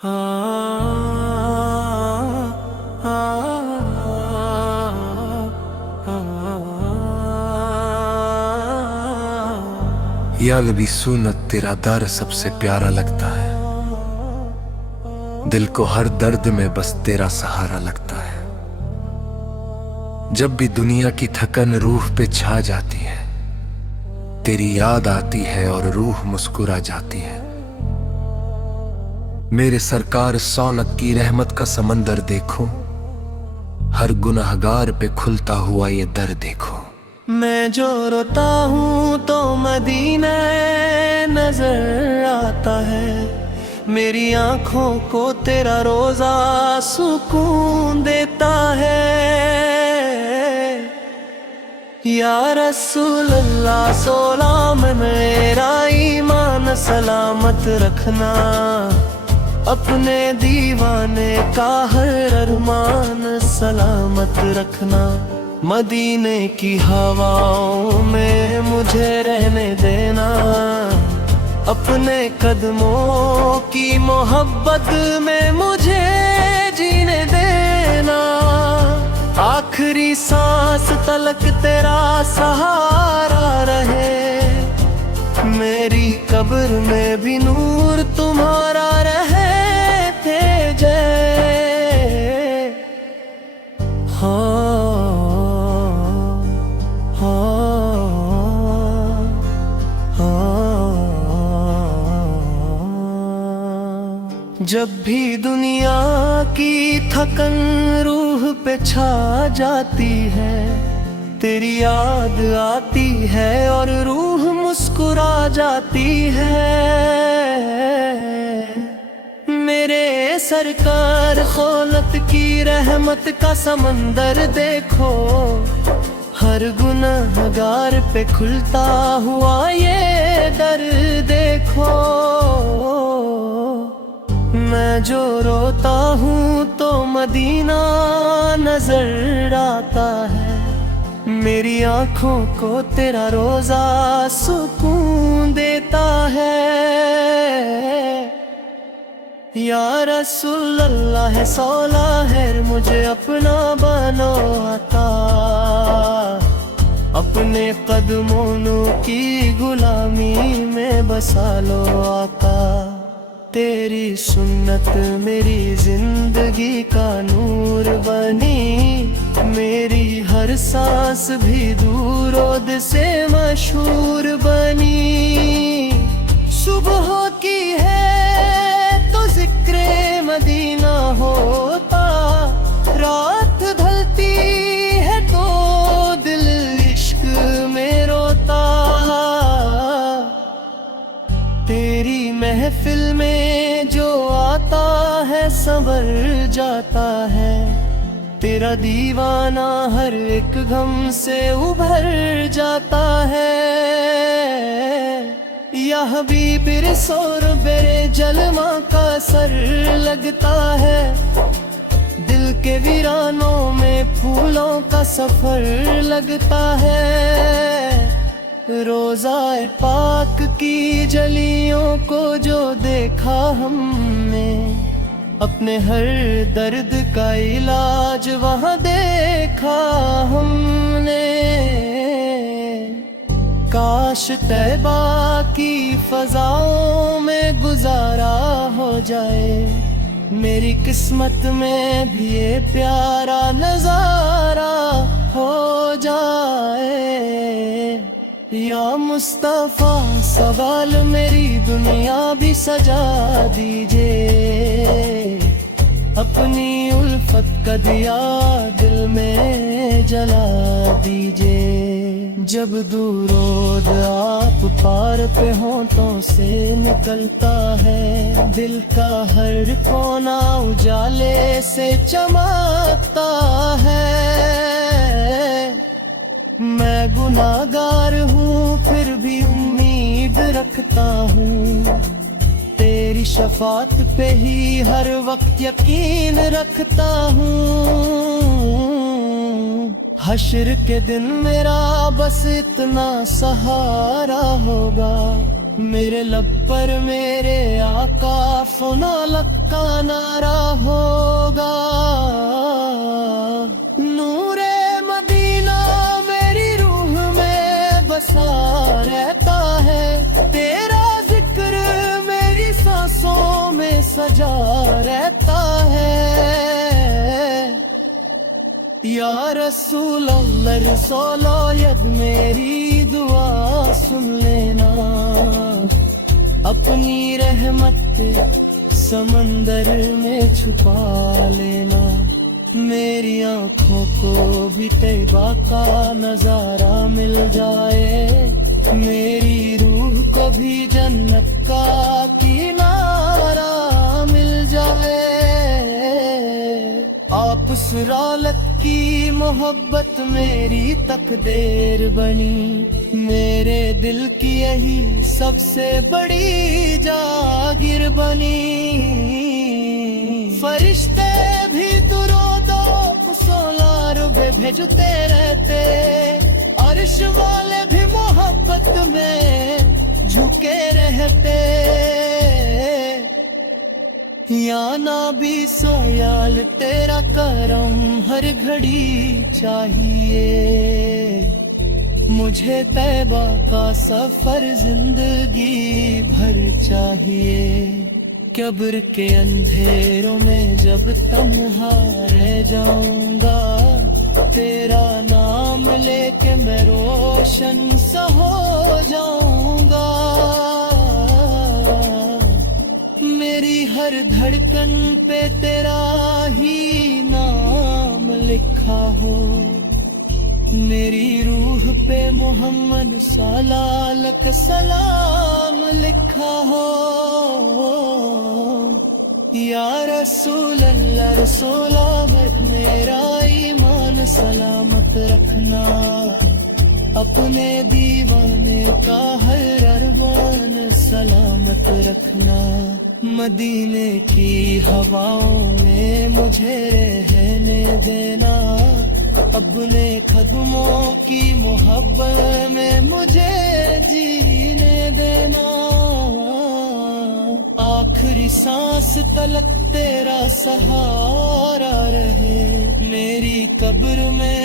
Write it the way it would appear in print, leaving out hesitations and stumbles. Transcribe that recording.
या नबी सुन्नत तेरा दर सबसे प्यारा लगता है। दिल को हर दर्द में बस तेरा सहारा लगता है। जब भी दुनिया की थकन रूह पे छा जाती है, तेरी याद आती है और रूह मुस्कुरा जाती है। मेरे सरकार सौनक की रहमत का समंदर देखो, हर गुनहगार पे खुलता हुआ ये दर देखो। मैं जो रोता हूँ तो मदीना नजर आता है, मेरी आंखों को तेरा रोजा सुकून देता है। या रसूल अल्लाह सलाम, मेरा ईमान सलामत रखना, अपने दीवाने का हर अरमान सलामत रखना। मदीने की हवाओं में मुझे रहने देना, अपने कदमों की मोहब्बत में मुझे जीने देना। आखिरी सांस तलक तेरा सहारा रहे, मेरी कब्र में भी नूर तुम्हारा रहे जय। जब भी दुनिया की थकन रूह पे छा जाती है, तेरी याद आती है और रूह मुस्कुरा जाती है। मेरे सरकार खौलत की रहमत का समंदर देखो, हर गुनहगार पे खुलता हुआ ये दर देखो। मैं जो रोता हूँ तो मदीना नजर आता है, मेरी आंखों को तेरा रोजा सुकून देता है। या रसूल अल्लाह सौला है, मुझे अपना बनो आता, अपने कदमों की गुलामी में बसा लो आका। तेरी सुन्नत मेरी जिंदगी का नूर बनी, मेरी हर सांस भी दूरोद से मशहूर बनी। सुबह की है तो जिक्रे मदीना होता, रात ढलती है तो दिल इश्क में रोता। तेरी महफिल में जो आता है संवर जाता है, तेरा दीवाना हर एक गम से उभर जाता है। या हबीब रसूल बेरे जलमा का सर लगता है, दिल के वीरानों में फूलों का सफर लगता है। रोज़ाए पाक की जलियों को जो देखा हमने, अपने हर दर्द का इलाज वहाँ देखा हमने। काश तैबा की फजाओं में गुजारा हो जाए, मेरी किस्मत में भी ये प्यारा नजारा हो जाए। या मुस्तफा सवाल मेरी दुनिया भी सजा दीजिए, अपनी उल्फत का दिया दिल में जला दीजिए। जब दूरोद आप पार पे होंठों से निकलता है, दिल का हर कोना उजाले से चमकता है। मैं गुनाहगार हूँ फिर भी उम्मीद रखता हूँ, तेरी शफात पे ही हर वक्त यकीन रखता हूँ। हश्र के दिन मेरा बस इतना सहारा होगा, میرے لب پر میرے آقا فنالت کا نعرہ ہوگا. نور مدینہ میری روح میں بسا رہتا ہے, تیرا ذکر میری سانسوں میں سجا رہتا ہے. یا رسول اللہ رسولو ید میری دعا سن لینا, اپنی رحمت سمندر میں چھپا لینا. میری آنکھوں کو بھی طیبہ کا نظارہ مل جائے, میری روح کو بھی جنت کا کنارہ مل جائے. آپ سرالت کی محبت میری تقدیر بنی, میرے دل کی یہی سب سے بڑی جاگیر بنی. فرشتے بھی درود و سولار بے بھیجتے رہتے, عرش والے بھی محبت میں جھکے رہتے. یا نبی سویال تیرا کرم ہر گھڑی چاہیے, مجھے طیبہ کا سفر زندگی بھر چاہیے. قبر کے اندھیروں میں جب تنہا رہ جاؤں گا, تیرا نام لے کے میں روشن سا ہو جاؤں گا. میری ہر دھڑکن پہ تیرا ہی نام لکھا ہو, میری روح پہ محمد صلالک سلام لکھا ہو. یا رسول اللہ رسول آمد میرا ایمان سلامت رکھنا, اپنے دیوانے کا ہر ارمان سلامت رکھنا. مدینے کی ہواؤں میں مجھے رہنے دینا, اپنے قدموں کی محبت میں مجھے جینے دینا. آخری سانس تلک تیرا سہارا رہے, میری قبر میں